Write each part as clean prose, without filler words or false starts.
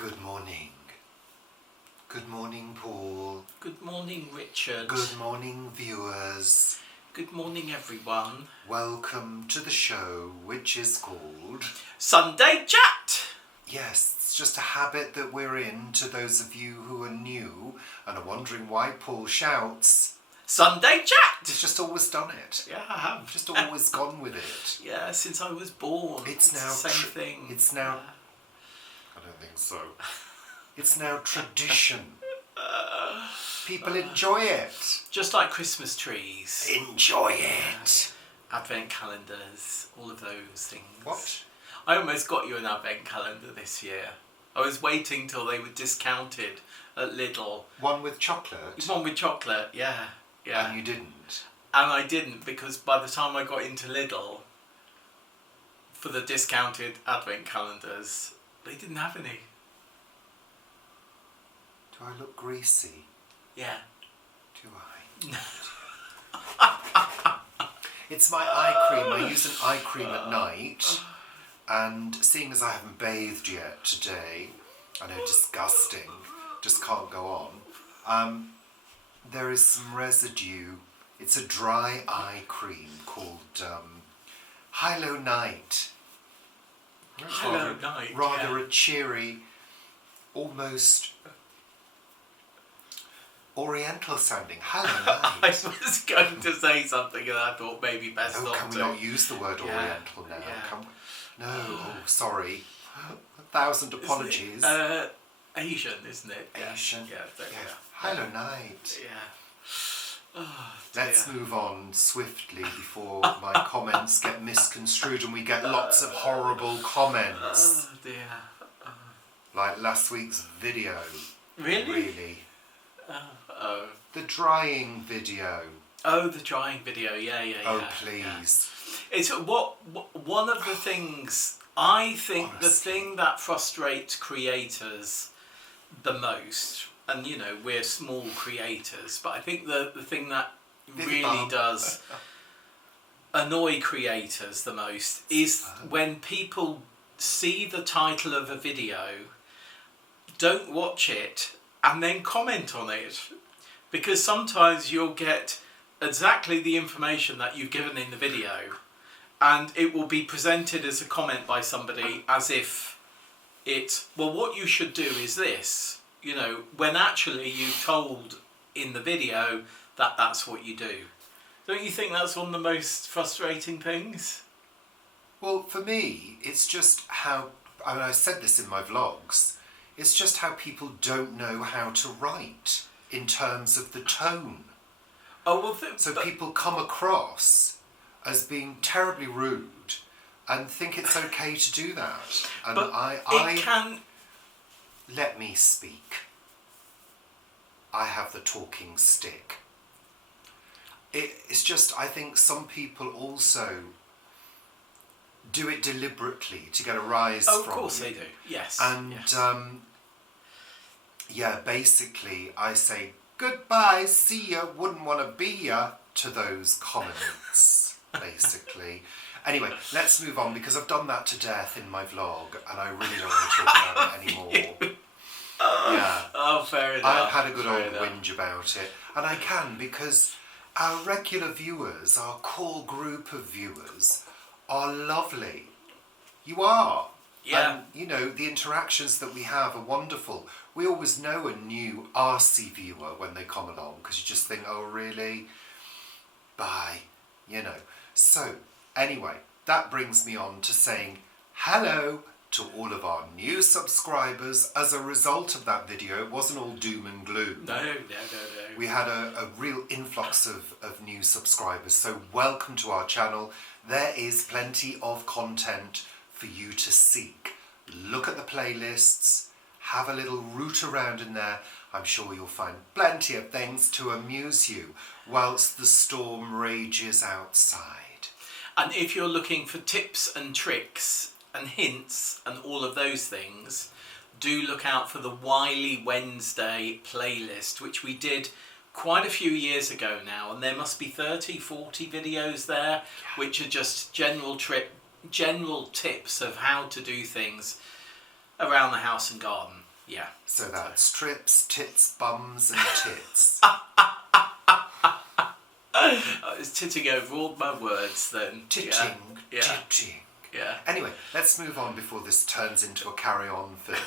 Good morning. Good morning, Paul. Good morning, Richard. Good morning, viewers. Good morning, everyone. Welcome to the show, which is called Sunday Chat. Yes, it's just a habit that we're in. To those of you who are new and are wondering why Paul shouts, Sunday Chat. he's just always done it. Yeah, I have. Just always gone with it. Yeah, since I was born. It's now the same thing. It's now. I don't think so. It's now tradition. People enjoy it. Just like Christmas trees. Enjoy it. Advent calendars, all of those things. What? I almost got you an advent calendar this year. I was waiting till they were discounted at Lidl. One with chocolate? One with chocolate, yeah. And you didn't? And I didn't, because by the time I got into Lidl for the discounted advent calendars, they didn't have any. Do I look greasy? Yeah. Do I? It's my eye cream. I use an eye cream at night. And seeing as I haven't bathed yet today, I know, disgusting, just can't go on. There is some residue. It's a dry eye cream called Hilo Night. Hilo Night. Rather a cheery, almost oriental sounding Hilo Night. I was going to say something and I thought maybe best not to. Can we not use the word oriental now? Yeah. No, sorry. 1,000 apologies. Asian, isn't it? Asian. Yeah. Hilo Night. Yeah. Oh, Let's move on swiftly before my comments get misconstrued and we get lots of horrible comments. Oh dear. Like last week's video. Really? The drying video. Oh, the drying video. Yeah. Oh, please. Yeah. It's one of the things, I think, honestly, the thing that frustrates creators the most, and you know, we're small creators, but I think the thing that really does annoy creators the most is when people see the title of a video, don't watch it, and then comment on it. Because sometimes you'll get exactly the information that you've given in the video, and it will be presented as a comment by somebody as if it's, well, what you should do is this, you know, when actually you told in the video that that's what you do. Don't you think that's one of the most frustrating things? Well, for me, it's just how, I mean, I said this in my vlogs, it's just how people don't know how to write in terms of the tone. Oh, well, so people come across as being terribly rude and think it's okay to do that. And but I can... Let me speak. I have the talking stick. It's just, I think some people also do it deliberately to get a rise from it. Of course they do, yes. And yes. Basically I say, goodbye, see ya, wouldn't want to be ya, to those comments, basically. Anyway, let's move on, because I've done that to death in my vlog, and I really don't want to talk about it anymore. Yeah. Oh, fair enough. I've had a good old whinge about it, and I can, because our regular viewers, our core group of viewers, are lovely. You are. Yeah. And, you know, the interactions that we have are wonderful. We always know a new RC viewer when they come along, because you just think, oh, really? Bye. You know. So, anyway, that brings me on to saying hello to all of our new subscribers as a result of that video. It wasn't all doom and gloom. No. We had a real influx of new subscribers, so welcome to our channel. There is plenty of content for you to seek. Look at the playlists, have a little root around in there. I'm sure you'll find plenty of things to amuse you whilst the storm rages outside. And if you're looking for tips and tricks and hints and all of those things, do look out for the Wily Wednesday playlist, which we did quite a few years ago now, and there must be 30, 40 videos there, which are just general tips of how to do things around the house and garden. Yeah. So that's trips, tits, bums, and tits. I was titting over all my words then. Titting, Yeah. titting. Yeah. Anyway, let's move on before this turns into a carry-on film.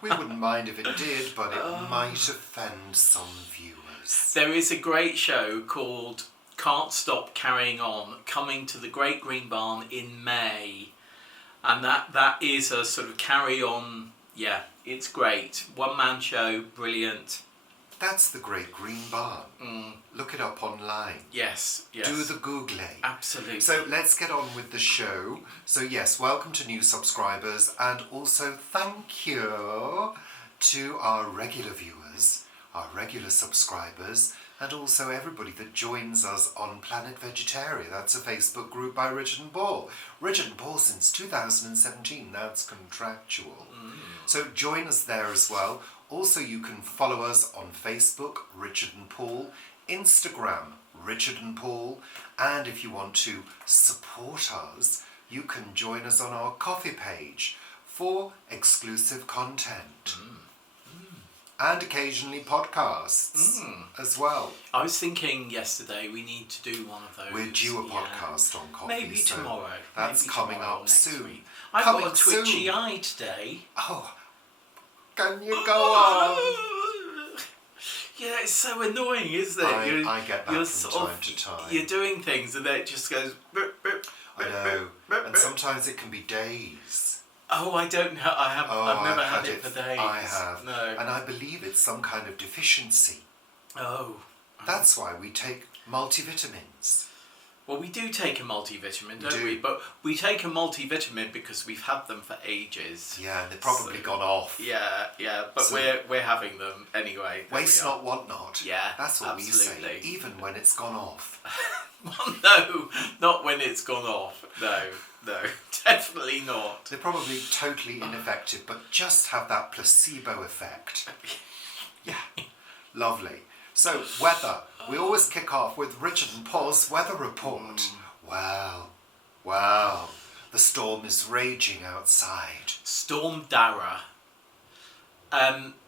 We wouldn't mind if it did, but it might offend some viewers. There is a great show called Can't Stop Carrying On, coming to the Great Green Barn in May. And that is a sort of carry-on, yeah, it's great. One-man show, brilliant. That's the Great Green Barn. Look it up online. Yes. Do the Googling. Absolutely. So let's get on with the show. So yes, welcome to new subscribers, and also thank you to our regular viewers, our regular subscribers, and also everybody that joins us on Planet Vegetaria. That's a Facebook group by Richard and Paul. Richard and Paul since 2017, that's contractual. So join us there as well. Also, you can follow us on Facebook, Richard and Paul, Instagram, Richard and Paul, and if you want to support us, you can join us on our coffee page for exclusive content. And occasionally podcasts as well. I was thinking yesterday we need to do one of those. We're due a podcast on coffee. Maybe so tomorrow. That's Maybe coming tomorrow, up next soon. week. I've Coming got a twitchy soon. eye today. Oh, can you go on? Yeah, it's so annoying, isn't it? I get that from time to time. You're doing things and then it just goes... I know. And sometimes it can be days. Oh, I don't know. I've never had it for days. I have. No. And I believe it's some kind of deficiency. Oh. That's why we take multivitamins. Well, we do take a multivitamin, don't do. we? But we take a multivitamin because we've had them for ages. Yeah, and they've probably gone off. Yeah. But So- we're having them anyway. There Waste we are. not, want not. Yeah, That's what absolutely. we say, even when it's gone off. Well, no, not when it's gone off. No, definitely not. They're probably totally ineffective, but just have that placebo effect. Yeah, lovely. So, weather. We always kick off with Richard and Paul's weather report. Wow. The storm is raging outside. Storm Dara.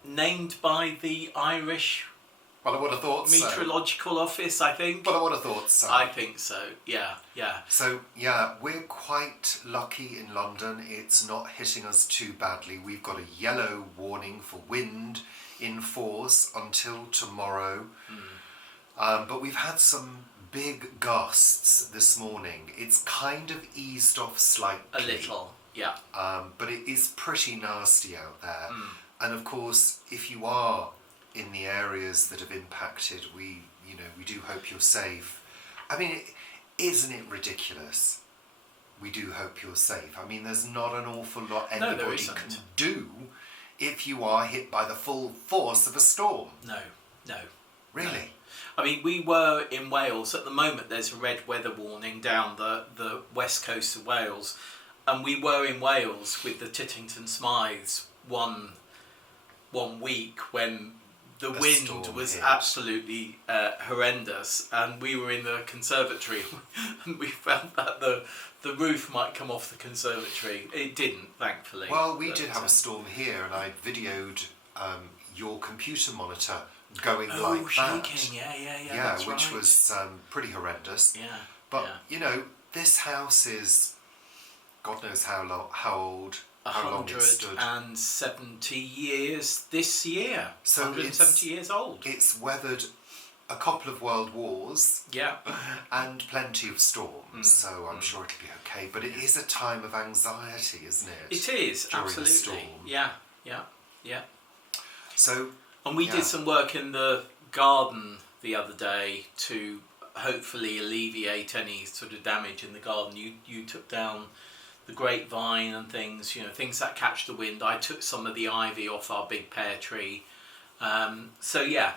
Named by the Irish Well, I would have thought so. Meteorological Office, I think. But I would have thought so. I think so, yeah. So, yeah, we're quite lucky in London. It's not hitting us too badly. We've got a yellow warning for wind in force until tomorrow. But we've had some big gusts this morning. It's kind of eased off slightly. A little, yeah. But it is pretty nasty out there. And of course, if you are in the areas that have impacted, we do hope you're safe. I mean, isn't it ridiculous? We do hope you're safe. I mean, there's not an awful lot anybody can do if you are hit by the full force of a storm. No. Really? No. I mean, we were in Wales. At the moment, there's a red weather warning down the west coast of Wales. And we were in Wales with the Tittington Smythes one week when the wind was absolutely horrendous, and we were in the conservatory and we felt that the roof might come off the conservatory. It didn't, thankfully. Well, we did have a storm here, and I videoed your computer monitor going like that. Shaking, yeah, Yeah, which right. was pretty horrendous. Yeah. But, this house is, God knows how old, how long it stood. 170 years this year. So 170 years old. It's weathered a couple of world wars. Yeah. And plenty of storms, so I'm sure it'll be okay. But it is a time of anxiety, isn't it? It is, during absolutely. The storm. Yeah. So. And we did some work in the garden the other day to hopefully alleviate any sort of damage in the garden. You took down the grapevine and things, things that catch the wind. I took some of the ivy off our big pear tree. So yeah.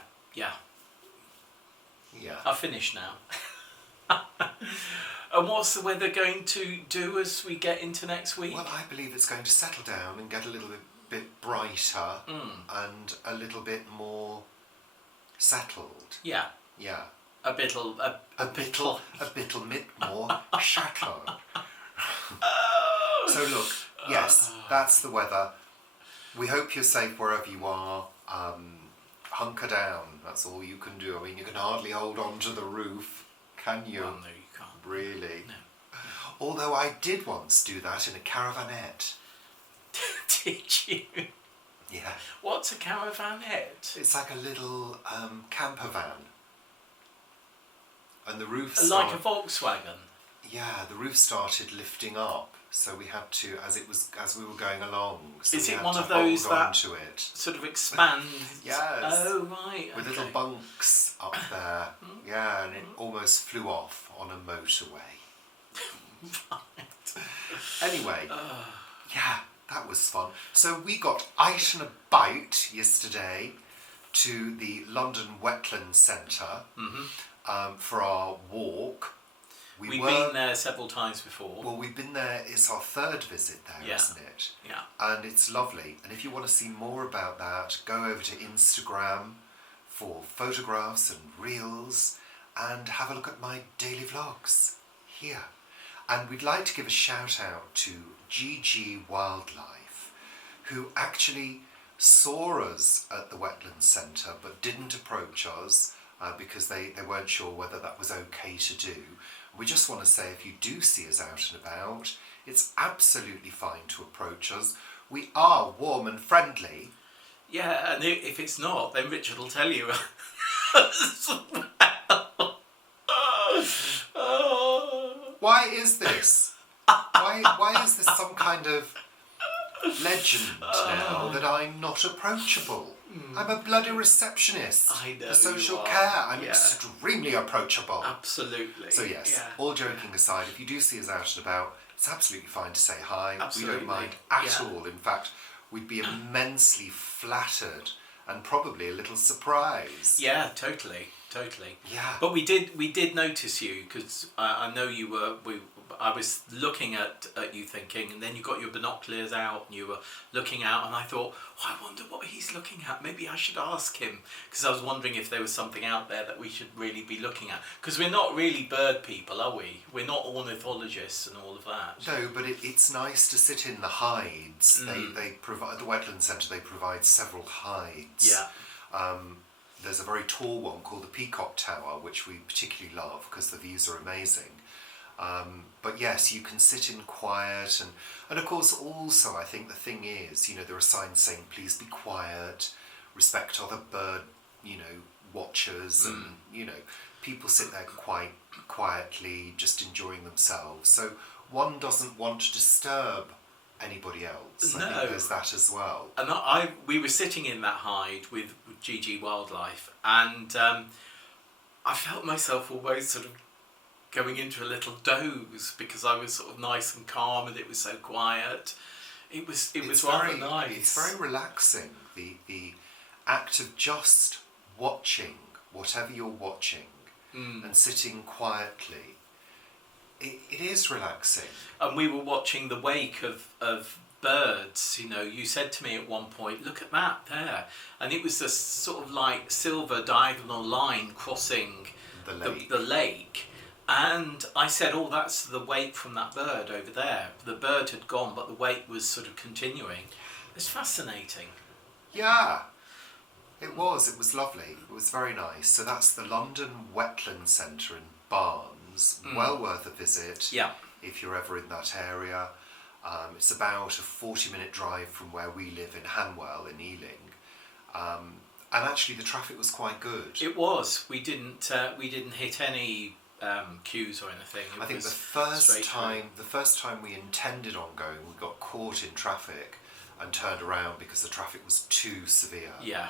I've finished now. And what's the weather going to do as we get into next week? Well, I believe it's going to settle down and get a little bit brighter and a little bit more settled. Yeah. A bit more shattered. So look, yes, that's the weather. We hope you're safe wherever you are. Hunker down. That's all you can do. I mean, you can hardly hold on to the roof, can you? Well, no, you can't. Really? No. Although I did once do that in a caravanette. Did you? Yeah. What's a caravanette? It's like a little camper van. And the roof Like a Volkswagen? Yeah, the roof started lifting up. So we had to, as we were going along. So Is we it had one to of those hold on that to it. sort of expand? Yes. Oh, right. With okay. little bunks up there. Yeah, and it almost flew off on a motorway. Right. Anyway, yeah, that was fun. So we got out and about yesterday to the London Wetland Centre for our walk. We've been there several times before. Well, we've been there, it's our third visit there, Yeah. isn't it? Yeah. And it's lovely. And if you want to see more about that, go over to Instagram for photographs and reels and have a look at my daily vlogs here. And we'd like to give a shout out to GG Wildlife, who actually saw us at the Wetland Centre but didn't approach us because they weren't sure whether that was okay to do. We just want to say, if you do see us out and about, it's absolutely fine to approach us. We are warm and friendly. Yeah, and if it's not, then Richard will tell you. Why is this? Why is this some kind of legend now that I'm not approachable? I'm a bloody receptionist. I know for social you are. care. I'm Yeah. extremely approachable. Absolutely. So yes, Yeah. all joking aside, if you do see us out and about, it's absolutely fine to say hi. Absolutely. We don't mind at Yeah. all. In fact, we'd be immensely flattered and probably a little surprised. Yeah, totally. Yeah. But we did notice you because I know you were. I was looking at you thinking, and then you got your binoculars out and you were looking out, and I thought, I wonder what he's looking at. Maybe I should ask him, because I was wondering if there was something out there that we should really be looking at. Because we're not really bird people, are we? We're not ornithologists and all of that. No, but it's nice to sit in the hides. They provide the Wetland Centre. They provide several hides. Yeah. There's a very tall one called the Peacock Tower, which we particularly love because the views are amazing. But yes, you can sit in quiet, and of course also I think the thing is, there are signs saying please be quiet, respect other bird, watchers, and people sit there quite quietly, just enjoying themselves. So one doesn't want to disturb anybody else. No. I think there's that as well. And we were sitting in that hide with GG Wildlife, and I felt myself always sort of going into a little doze because I was sort of nice and calm and it was so quiet. It was rather nice. It's very relaxing. The act of just watching whatever you're watching and sitting quietly. It is relaxing. And we were watching the wake of birds. You said to me at one point, look at that there, and it was this sort of like silver diagonal line crossing the lake. And I said, oh, that's the wake from that bird over there. The bird had gone, but the wake was sort of continuing. It's fascinating. Yeah, it was. It was lovely. It was very nice. So that's the London Wetland Centre in Barnes. Well worth a visit. Yeah. If you're ever in that area. It's about a 40-minute drive from where we live in Hanwell in Ealing. And actually the traffic was quite good. It was. We didn't hit any queues or anything. I think the first time we intended on going, we got caught in traffic and turned around because the traffic was too severe. Yeah.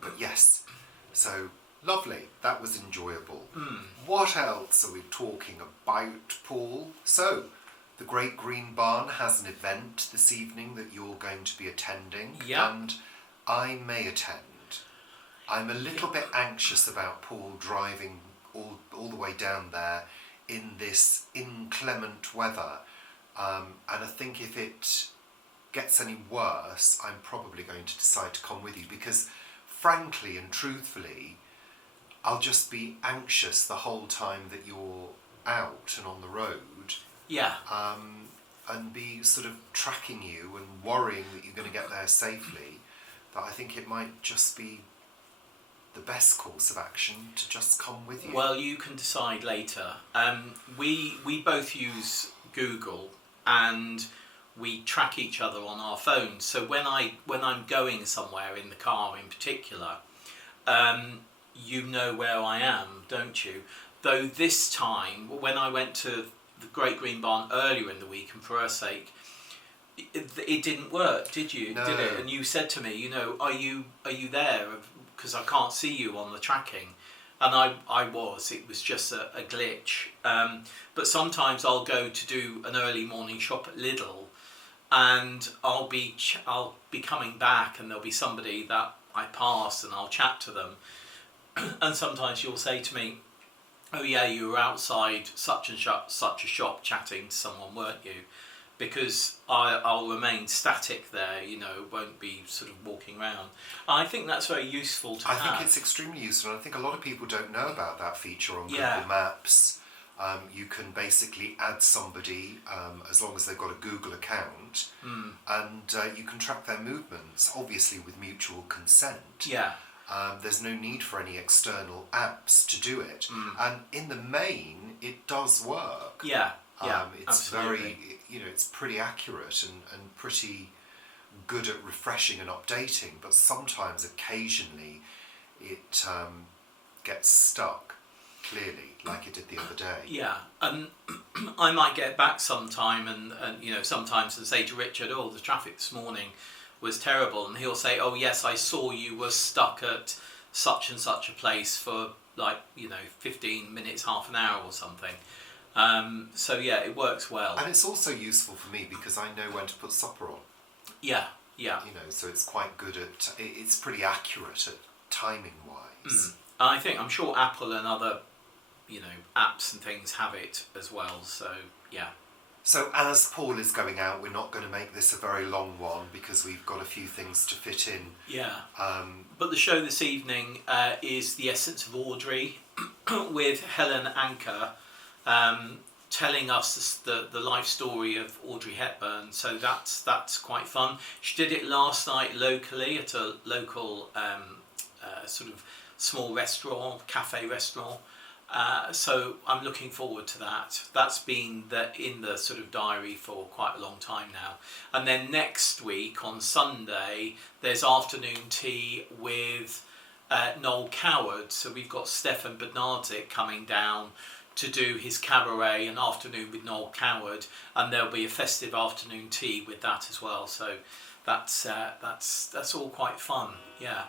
But yes, so lovely. That was enjoyable. What else are we talking about, Paul? So, the Great Green Barn has an event this evening that you're going to be attending. Yeah. And I may attend. I'm a little bit anxious about Paul driving all the way down there in this inclement weather, and I think if it gets any worse, I'm probably going to decide to come with you because, frankly and truthfully, I'll just be anxious the whole time that you're out and on the road. Yeah. and be sort of tracking you and worrying that you're going to get there safely, that I think it might just be the best course of action to just come with you. Well, you can decide later. We both use Google, and we track each other on our phones. So when I'm going somewhere in the car in particular, you know where I am, don't you? Though this time, when I went to the Great Green Barn earlier in the week, and for her sake, it didn't work, did you? No. Did it? And you said to me, you know, are you there? Because I can't see you on the tracking. And I was. It was just a glitch. But sometimes I'll go to do an early morning shop at Lidl, and I'll be coming back, and there'll be somebody that I pass, and I'll chat to them. And sometimes you'll say to me, "Oh yeah, you were outside such and such a shop chatting to someone, weren't you?" Because I'll remain static there, you know, won't be sort of walking around. I think that's very useful to have. I think it's extremely useful, and I think a lot of people don't know about that feature on Yeah. Google Maps. You can basically add somebody, as long as they've got a Google account, and you can track their movements, obviously with mutual consent. Yeah. There's no need for any external apps to do it. And in the main, it does work. Yeah. Yeah. It's absolutely. very, it's pretty accurate and pretty good at refreshing and updating, but sometimes, occasionally, it gets stuck, clearly, like it did the other day. Yeah, and I might get back sometime and sometimes and say to Richard, "Oh, the traffic this morning was terrible," and he'll say, "Oh yes, I saw you were stuck at such and such a place for 15 minutes, half an hour or something." So yeah, it works well. And it's also useful for me because I know when to put supper on. Yeah, yeah. So it's quite good at, it's pretty accurate at timing wise. I'm sure Apple and other, apps and things have it as well. So yeah. So as Paul is going out, we're not going to make this a very long one because we've got a few things to fit in. Yeah. But the show this evening is The Essence of Audrey with Helen Anker, telling us the life story of Audrey Hepburn. So that's quite fun. She did it last night locally at a local sort of small cafe restaurant. So I'm looking forward to that. That's been in the sort of diary for quite a long time now. And then next week on Sunday, there's afternoon tea with Noel Coward. So we've got Stefan Bernardzik coming down to do his cabaret, an afternoon with Noel Coward, and there'll be a festive afternoon tea with that as well. So that's all quite fun, yeah.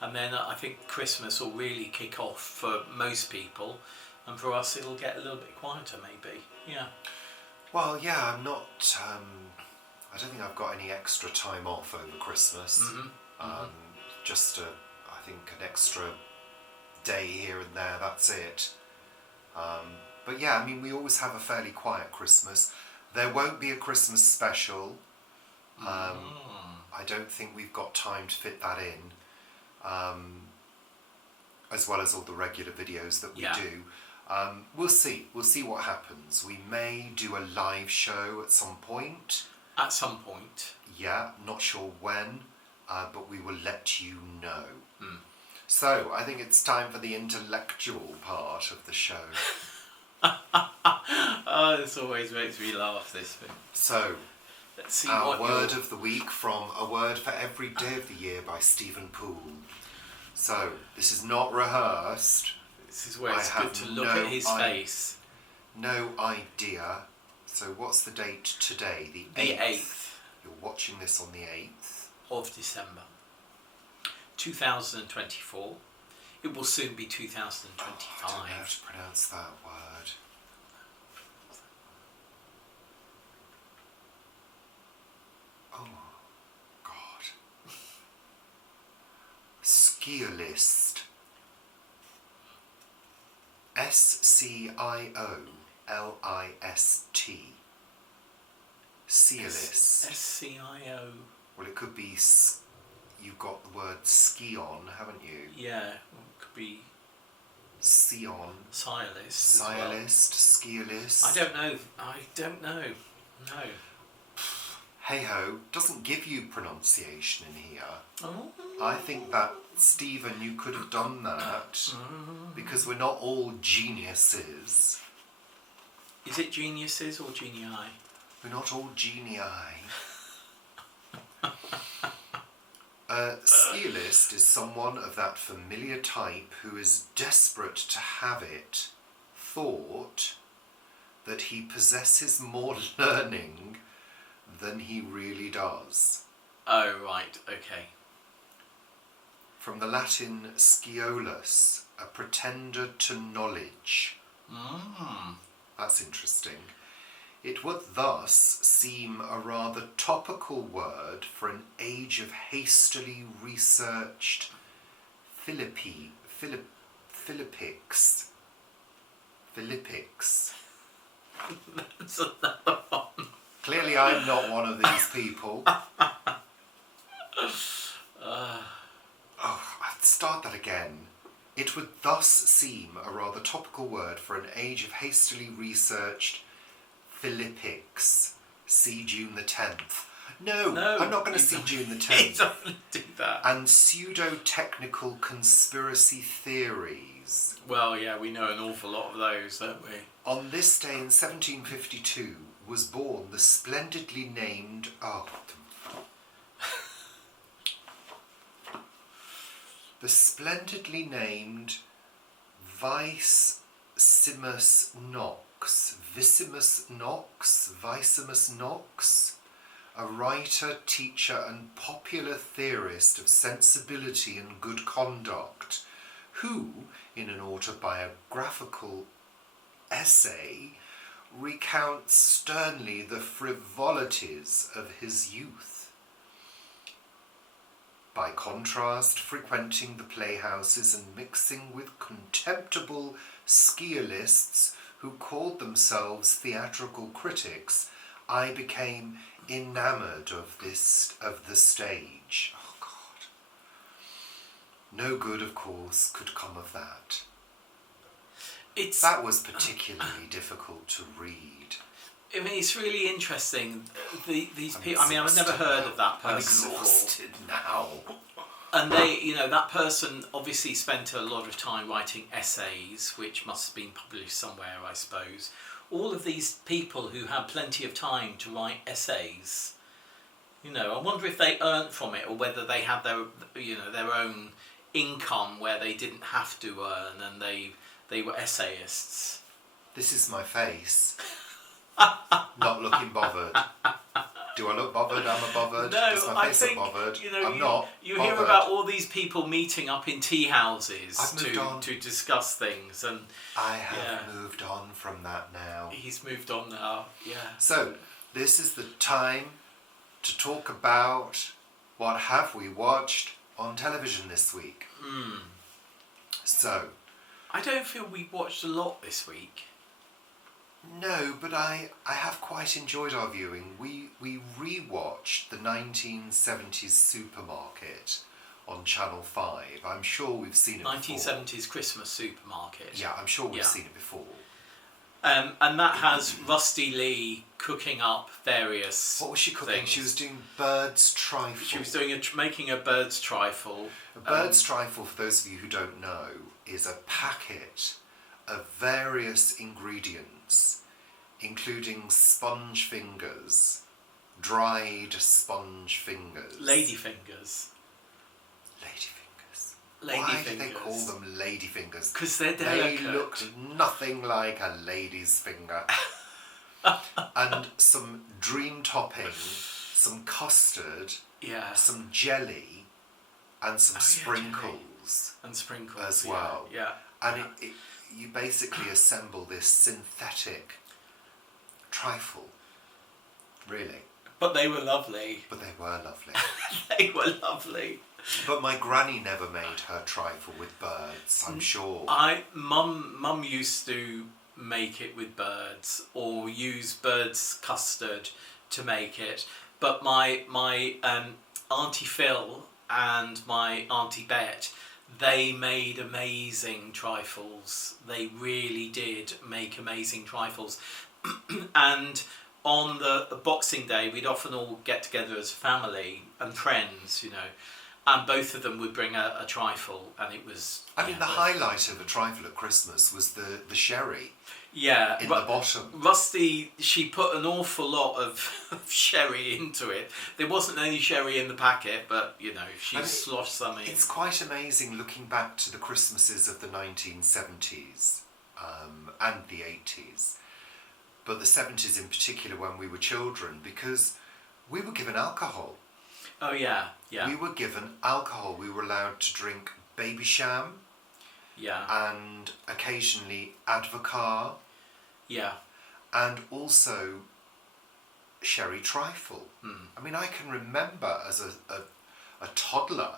And then I think Christmas will really kick off for most people, and for us it'll get a little bit quieter maybe, yeah. Well, yeah, I'm not. I don't think I've got any extra time off over Christmas. Just I think an extra day here and there. That's it. But yeah, I mean, we always have a fairly quiet Christmas. There won't be a Christmas special. I don't think we've got time to fit that in, as well as all the regular videos that we do. We'll see what happens. We may do a live show at some point. At some point. Yeah, not sure when, but we will let you know. So, I think it's time for the intellectual part of the show. Oh, this always makes me laugh, this thing. So, let's see our word of the week from A Word for Every Day of the Year by Stephen Poole. So, this is not rehearsed. This is where it's good to look at his face. No idea. So, what's the date today? The 8th. You're watching this on the 8th. Of December. 2024. It will soon be 2025. I don't know how to pronounce that word. Oh, God. Skiolist. S-C-I-O-L-I-S-T. Skiolist. S-C-I-O. Well, it could be... You've got the word ski on, haven't you? Yeah, it could be... Sion. Sciolist. Sciolist, skiolist. I don't know. No. hey-ho, doesn't give you pronunciation in here. Oh. I think that, Stephen, you could have done that because we're not all geniuses. Is it geniuses or genii? We're not all genii. A skialist is someone of that familiar type who is desperate to have it thought that he possesses more learning than he really does. Oh, right, okay. From the Latin sciolus, a pretender to knowledge. That's interesting. It would thus seem a rather topical word for an age of hastily researched Philippics. That's another one. Clearly I'm not one of these people. I'd start that again. It would thus seem a rather topical word for an age of hastily researched Philippics. See June the 10th. No, I'm not going to see June the 10th. You don't do that. And pseudo-technical conspiracy theories. Well, yeah, we know an awful lot of those, don't we? On this day in 1752 was born the splendidly named... the splendidly named Vicimus Knox, a writer, teacher and popular theorist of sensibility and good conduct, who, in an autobiographical essay, recounts sternly the frivolities of his youth. By contrast, frequenting the playhouses and mixing with contemptible skialists who called themselves theatrical critics, I became enamoured of the stage. Oh, God. No good, of course, could come of that. That was particularly difficult to read. I mean, it's really interesting. These people. I mean, I've never heard of that person I'm exhausted now. And that person obviously spent a lot of time writing essays, which must have been published somewhere, I suppose. All of these people who had plenty of time to write essays, I wonder if they earned from it or whether they had their own income where they didn't have to earn and they were essayists. This is my face. Not looking bothered. Do I look bothered? Am I bothered? No, Does my I face think look bothered? I'm you, not. You bothered. hear about all these people meeting up in tea houses to discuss things, and I have moved on from that now. He's moved on now. Yeah. So this is the time to talk about what have we watched on television this week. So I don't feel we watched a lot this week. No, but I have quite enjoyed our viewing. We re-watched the 1970s Supermarket on Channel 5. I'm sure we've seen it 1970s before. Christmas Supermarket. Yeah, I'm sure we've seen it before. And that has Rusty Lee cooking up various What was she cooking? things. She was doing bird's trifle. She was making a bird's trifle. A bird's trifle, for those of you who don't know, is a packet of various ingredients, including sponge fingers, dried sponge fingers. Lady fingers. Why do they call them lady fingers? Because they're delicate. They looked nothing like a lady's finger. And some dream topping, some custard, some jelly, and some sprinkles. And sprinkles as well. Yeah. And you basically assemble this synthetic trifle, really. But they were lovely. They were lovely. But my granny never made her trifle with birds, I'm sure. Mum used to make it with birds or use birds custard to make it. But my Auntie Phil and my Auntie Bet, they made amazing trifles. They really did make amazing trifles. And on the Boxing Day, we'd often all get together as a family and friends, and both of them would bring a trifle, and it was. I mean, the highlight of a trifle at Christmas was the sherry. Yeah, in the bottom. Rusty, she put an awful lot of sherry into it. There wasn't any sherry in the packet, but she sloshed some in. It's quite amazing looking back to the Christmases of the 1970s and the 80s, but the 70s in particular when we were children, because we were given alcohol. Oh yeah. We were given alcohol. We were allowed to drink Baby Sham. Yeah. And occasionally Advocaat. Yeah. And also sherry trifle. I mean, I can remember as a toddler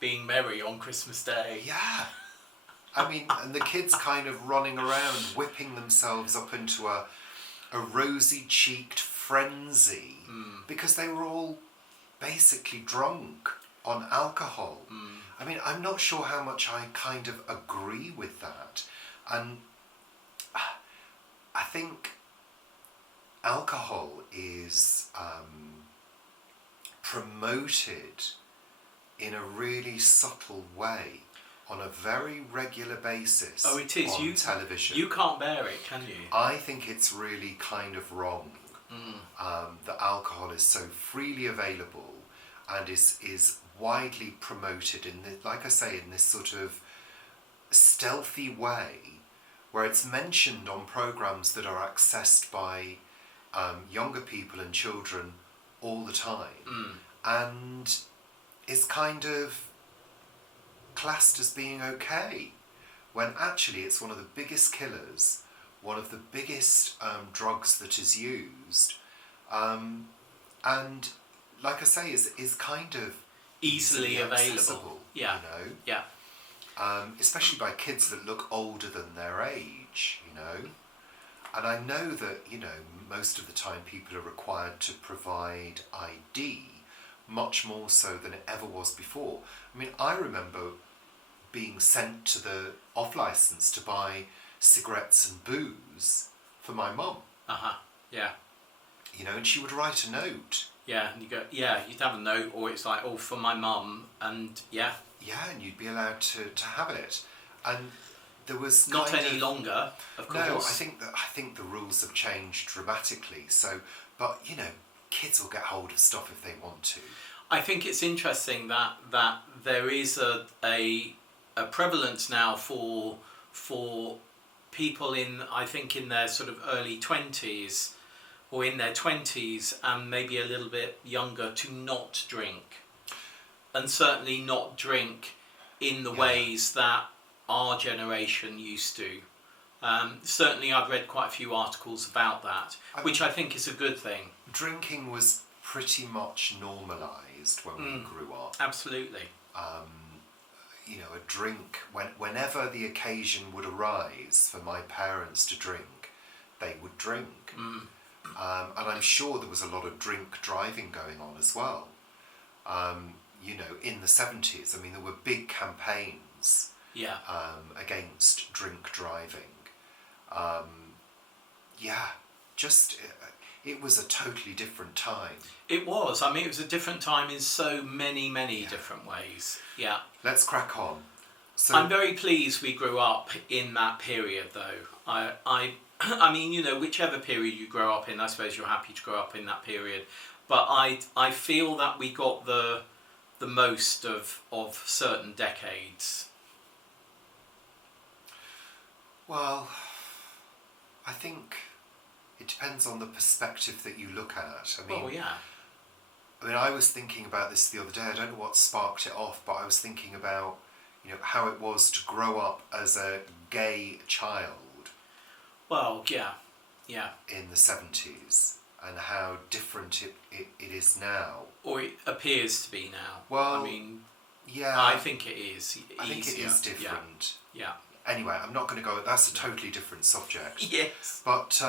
being merry on Christmas Day. Yeah. I mean, and the kids kind of running around, whipping themselves up into a rosy-cheeked frenzy because they were all basically drunk on alcohol. I mean, I'm not sure how much I kind of agree with that. And I think alcohol is promoted in a really subtle way on a very regular basis. Oh, it is. On television. You can't bear it, can you? I think it's really kind of wrong that alcohol is so freely available and is widely promoted in this, like I say, in this sort of stealthy way, where it's mentioned on programs that are accessed by younger people and children all the time, and is kind of classed as being okay, when actually it's one of the biggest killers, one of the biggest drugs that is used, and like I say, is kind of easily available. Accessible, yeah. Yeah. Especially by kids that look older than their age, And I know that, most of the time people are required to provide ID, much more so than it ever was before. I mean, I remember being sent to the off-licence to buy cigarettes and booze for my mum. Yeah. And she would write a note. Yeah, and you go, you'd have a note, or it's like, for my mum, and yeah. Yeah, and you'd be allowed to have it. And there was not any longer, of course. No, I think the rules have changed dramatically. So, but kids will get hold of stuff if they want to. I think it's interesting that there is a prevalence now for people in their sort of early 20s or in their 20s and maybe a little bit younger to not drink, and certainly not drink in the ways that our generation used to. Certainly I've read quite a few articles about that, which I think is a good thing. Drinking was pretty much normalised when we grew up. Absolutely. A drink, whenever the occasion would arise for my parents to drink, they would drink. And I'm sure there was a lot of drink driving going on as well. In the 70s, I mean, there were big campaigns against drink driving. It was a totally different time. It was. I mean, it was a different time in so many different ways. Yeah. Let's crack on. So, I'm very pleased we grew up in that period, though. I mean, whichever period you grow up in, I suppose you're happy to grow up in that period. But I feel that we got the most of certain decades. Well, I think it depends on the perspective that you look at. I mean, I was thinking about this the other day. I don't know what sparked it off, but I was thinking about, how it was to grow up as a gay child. Well, yeah. In the 70s, and how different it is now. Or it appears to be now. Well, I mean, yeah. I think it is. I think it is different. Yeah. Anyway, I'm not going to go. That's a totally different subject. Yes. But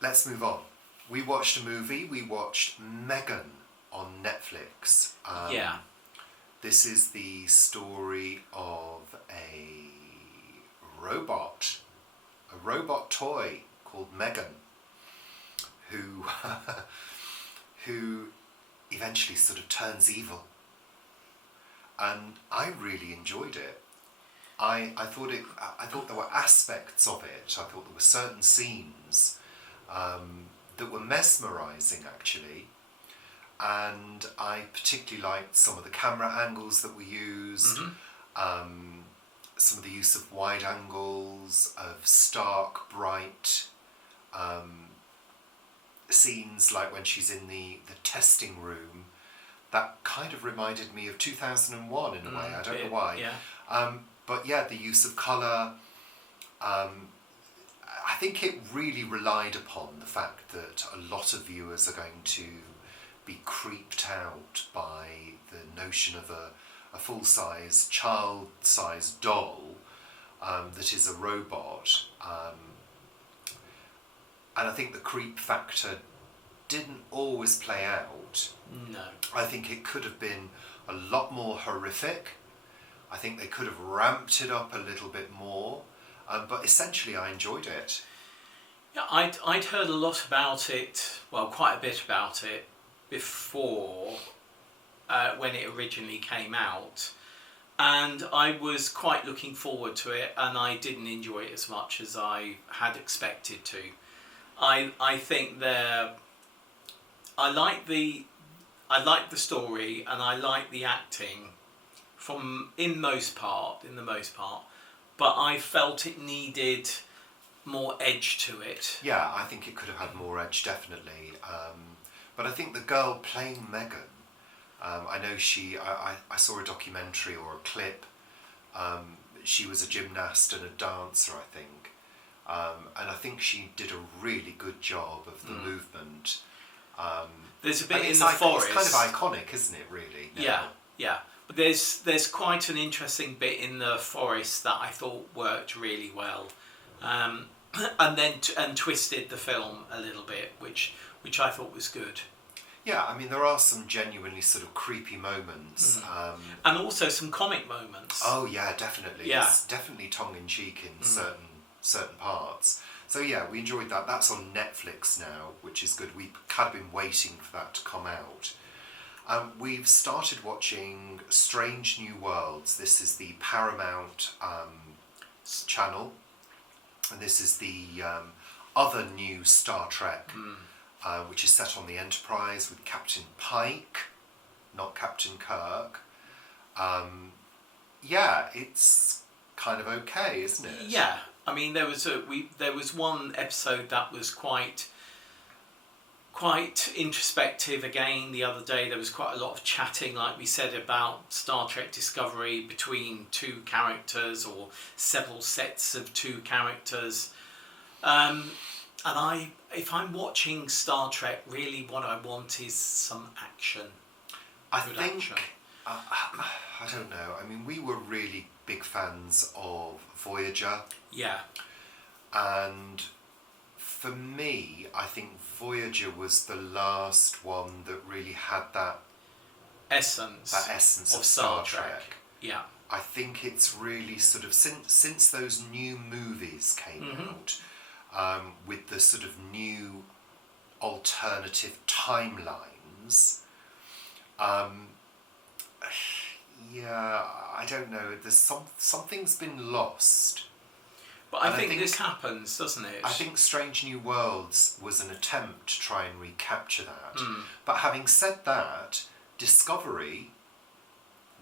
let's move on. We watched a movie. We watched Megan on Netflix. This is the story of a robot toy called Megan. who who eventually sort of turns evil. And I really enjoyed it. I thought there were aspects of it. I thought there were certain scenes that were mesmerising, actually. And I particularly liked some of the camera angles that were used, some of the use of wide angles, of stark, bright scenes, like when she's in the testing room. That kind of reminded me of 2001 in a way. I don't know why. Yeah. But yeah, the use of colour. I think it really relied upon the fact that a lot of viewers are going to be creeped out by the notion of a full-size, child-sized doll that is a robot. And I think the creep factor didn't always play out. No. I think it could have been a lot more horrific. I think they could have ramped it up a little bit more. But essentially I enjoyed it. Yeah, I'd heard a lot about it, well, quite a bit about it, before when it originally came out. And I was quite looking forward to it, and I didn't enjoy it as much as I had expected to. I think I like the story, and I like the acting in the most part, but I felt it needed more edge to it. Yeah, I think it could have had more edge, definitely. But I think the girl playing Megan, I know I saw a documentary or a clip. She was a gymnast and a dancer, I think. And I think she did a really good job of the movement. There's a bit in the forest. It's kind of iconic, isn't it, really? Yeah. But there's quite an interesting bit in the forest that I thought worked really well. And then twisted the film a little bit, which I thought was good. Yeah, I mean, there are some genuinely sort of creepy moments. And also some comic moments. Oh yeah, definitely. Yeah. It's definitely tongue-in-cheek in certain parts. So yeah, we enjoyed that. That's on Netflix now, which is good. We've kind of been waiting for that to come out. We've started watching Strange New Worlds. This is the Paramount channel. And this is the other new Star Trek, which is set on the Enterprise with Captain Pike, not Captain Kirk. Yeah, it's kind of okay, isn't it? Yeah, I mean there was one episode that was quite introspective. Again, the other day there was quite a lot of chatting, like we said, about Star Trek Discovery between two characters or several sets of two characters. And if I'm watching Star Trek, really what I want is some action. I don't know. I mean, we were really big fans of Voyager. Yeah. And for me, I think Voyager was the last one that really had that essence of Star Trek. Yeah. I think it's really sort of since those new movies came out, with the sort of new alternative timelines. Yeah, I don't know. There's something's been lost. But I think this happens, doesn't it? I think Strange New Worlds was an attempt to try and recapture that. But having said that, Discovery,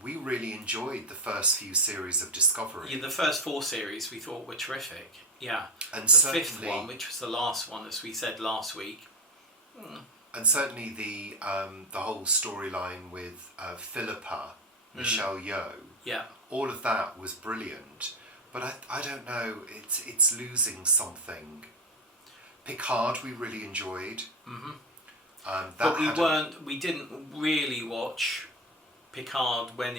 we really enjoyed the first few series of Discovery. Yeah, the first 4 series we thought were terrific. Yeah. And the 5th one, which was the last one, as we said last week. And certainly the whole storyline with Philippa, Michelle Yeoh. Yeah. All of that was brilliant. But I don't know, it's losing something. Picard we really enjoyed. But we didn't really watch Picard when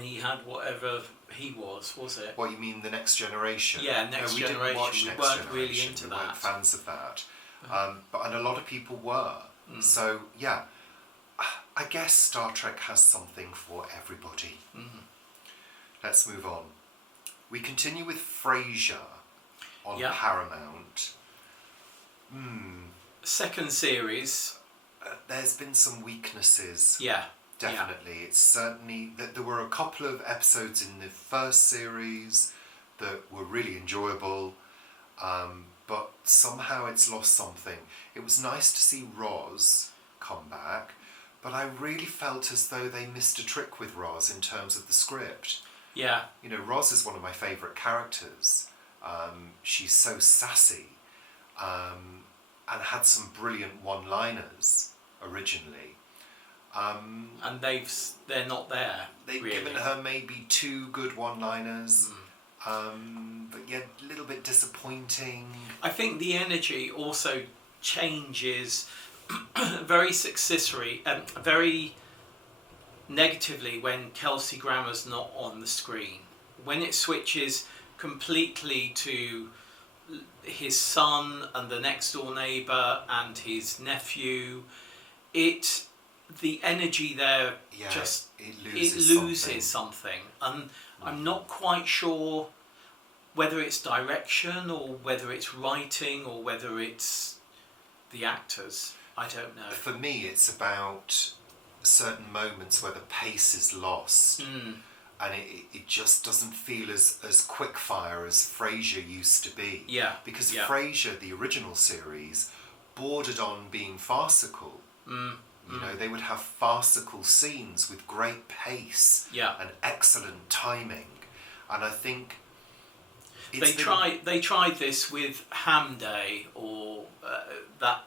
he had whatever he was it? What, you mean the Next Generation? Yeah, Next Generation. Didn't watch we Next weren't Generation. really into we that. Weren't fans of that. And a lot of people were. So yeah, I guess Star Trek has something for everybody. Let's move on. We continue with Frasier on Paramount. Second series, There's been some weaknesses. yeah. Definitely. It's certainly that there were a couple of episodes in the first series that were really enjoyable, but somehow it's lost something. It was nice to see Roz come back, but I really felt as though they missed a trick with Roz in terms of the script. Yeah. You know, Roz is one of my favourite characters. She's so sassy, and had some brilliant one-liners originally. And they're not there. They've really. given her maybe 2 good one-liners, but yeah, a little bit disappointing. I think the energy also changes very very negatively when Kelsey Grammer's not on the screen. When it switches completely to his son and the next door neighbour and his nephew, the energy there just it loses something. And I'm not quite sure whether it's direction or whether it's writing or whether it's the actors. I don't know. For me, it's about certain moments where the pace is lost, and it just doesn't feel as quick fire as Frasier used to be. Yeah. Because Frasier, the original series, bordered on being farcical. You know, they would have farcical scenes with great pace and excellent timing, and I think they tried this with Ham Day, or that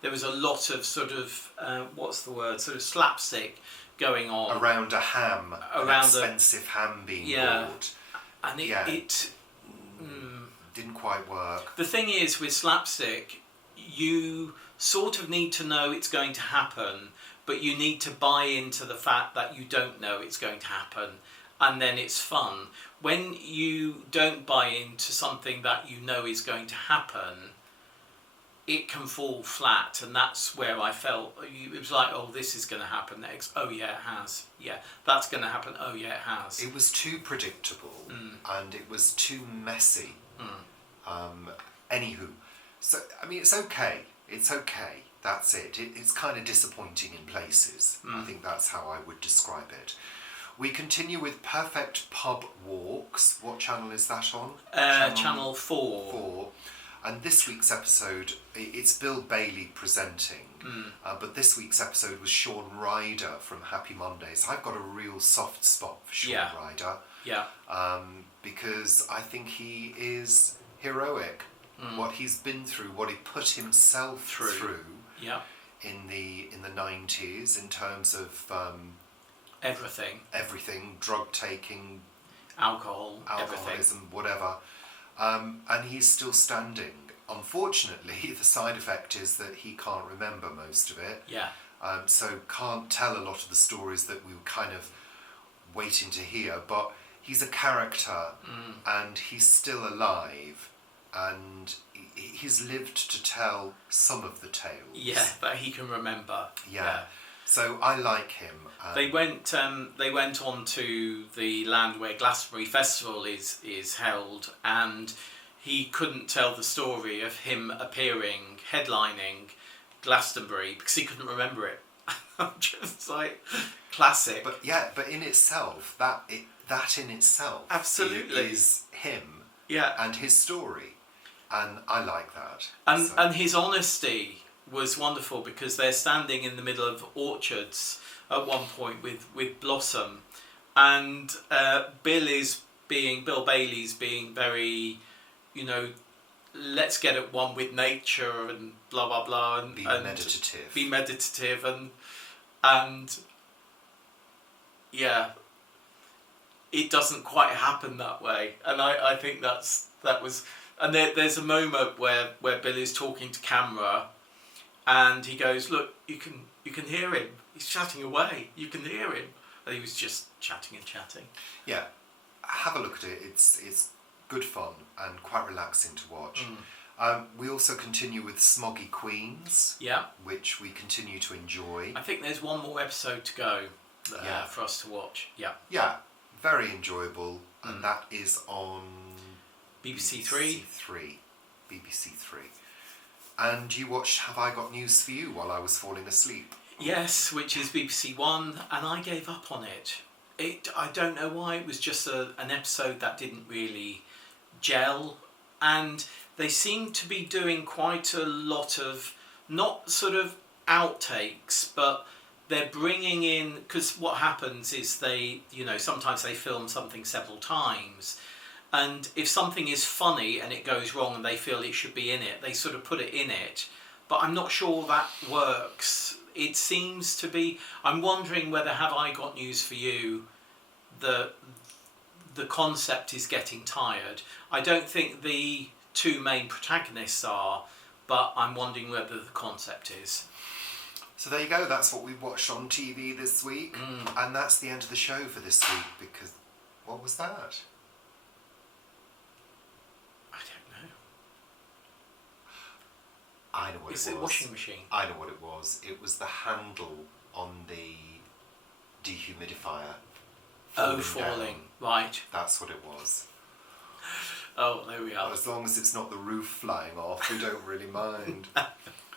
there was a lot of sort of sort of slapstick going on around a ham, an expensive ham being bought, and it didn't quite work. The thing is, with slapstick, you sort of need to know it's going to happen, but you need to buy into the fact that you don't know it's going to happen, and then it's fun. When you don't buy into something that you know is going to happen, it can fall flat, and that's where I felt it was like, oh, this is going to happen next. Oh yeah, it has. Yeah, that's going to happen. Oh yeah, it has. It was too predictable, and it was too messy. Anywho, so I mean, it's okay. It's okay. That's it. It's kind of disappointing in places. I think that's how I would describe it. We continue with Perfect Pub Walks. What channel is that on? Channel 4. 4. And this week's episode, it's Bill Bailey presenting, but this week's episode was Sean Ryder from Happy Mondays. I've got a real soft spot for Sean Ryder. Yeah. Because I think he is heroic. What he's been through, what he put himself through in the 90s in terms of everything, drug taking, alcoholism, whatever. And he's still standing. Unfortunately, the side effect is that he can't remember most of it. Yeah. So can't tell a lot of the stories that we were kind of waiting to hear. But he's a character, and he's still alive, and he's lived to tell some of the tales. Yeah, that he can remember. Yeah. So I like him. They went on to the land where Glastonbury Festival is held, and he couldn't tell the story of him appearing, headlining Glastonbury, because he couldn't remember it. Just like classic. But in itself, that in itself absolutely is him. Yeah. And his story, and I like that. And his honesty was wonderful, because they're standing in the middle of orchards at one point with Blossom, and Bill Bailey's being very, let's get at one with nature and blah blah blah, and be meditative and it doesn't quite happen that way, and I think that was, and there's a moment where Bill is talking to camera, and he goes, look, you can hear him. He's chatting away. You can hear him. And he was just chatting and chatting. Yeah. Have a look at it. It's good fun and quite relaxing to watch. We also continue with Smoggy Queens. Yeah. Which we continue to enjoy. I think there's one more episode to go for us to watch. Yeah. Yeah. Very enjoyable. And that is on... BBC Three. BBC Three. And you watched Have I Got News For You while I was falling asleep. Yes, which is BBC One, and I gave up on it. I don't know why, it was just an episode that didn't really gel, and they seem to be doing quite a lot of, not sort of outtakes, but they're bringing in, because what happens is they, sometimes they film something several times, and if something is funny and it goes wrong and they feel it should be in it, they sort of put it in it, but I'm not sure that works. It seems to be, I'm wondering whether Have I Got News For You, the concept is getting tired. I don't think the two main protagonists are, but I'm wondering whether the concept is. So there you go, that's what we watched on TV this week, and that's the end of the show for this week, because what was that? I don't know. I know what it was. Is it a washing machine? I know what it was. It was the handle on the dehumidifier. Falling. Down. Right. That's what it was. Oh, there we are. As long as it's not the roof flying off, we don't really mind.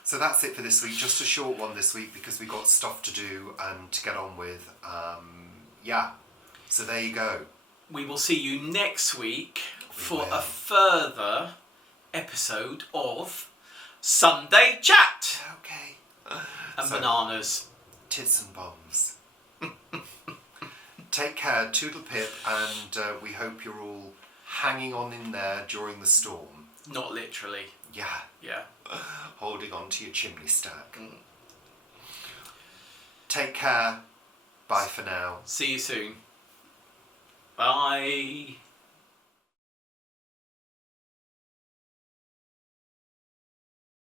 So that's it for this week. Just a short one this week because we got stuff to do and to get on with. Yeah. So there you go. We will see you next week for a further episode of Sunday Chat. Okay. And bananas. Tits and bombs. Take care, toodle pip, and we hope you're all hanging on in there during the storm. Not literally. Yeah. Yeah. Holding on to your chimney stack. Take care. Bye for now. See you soon. Bye.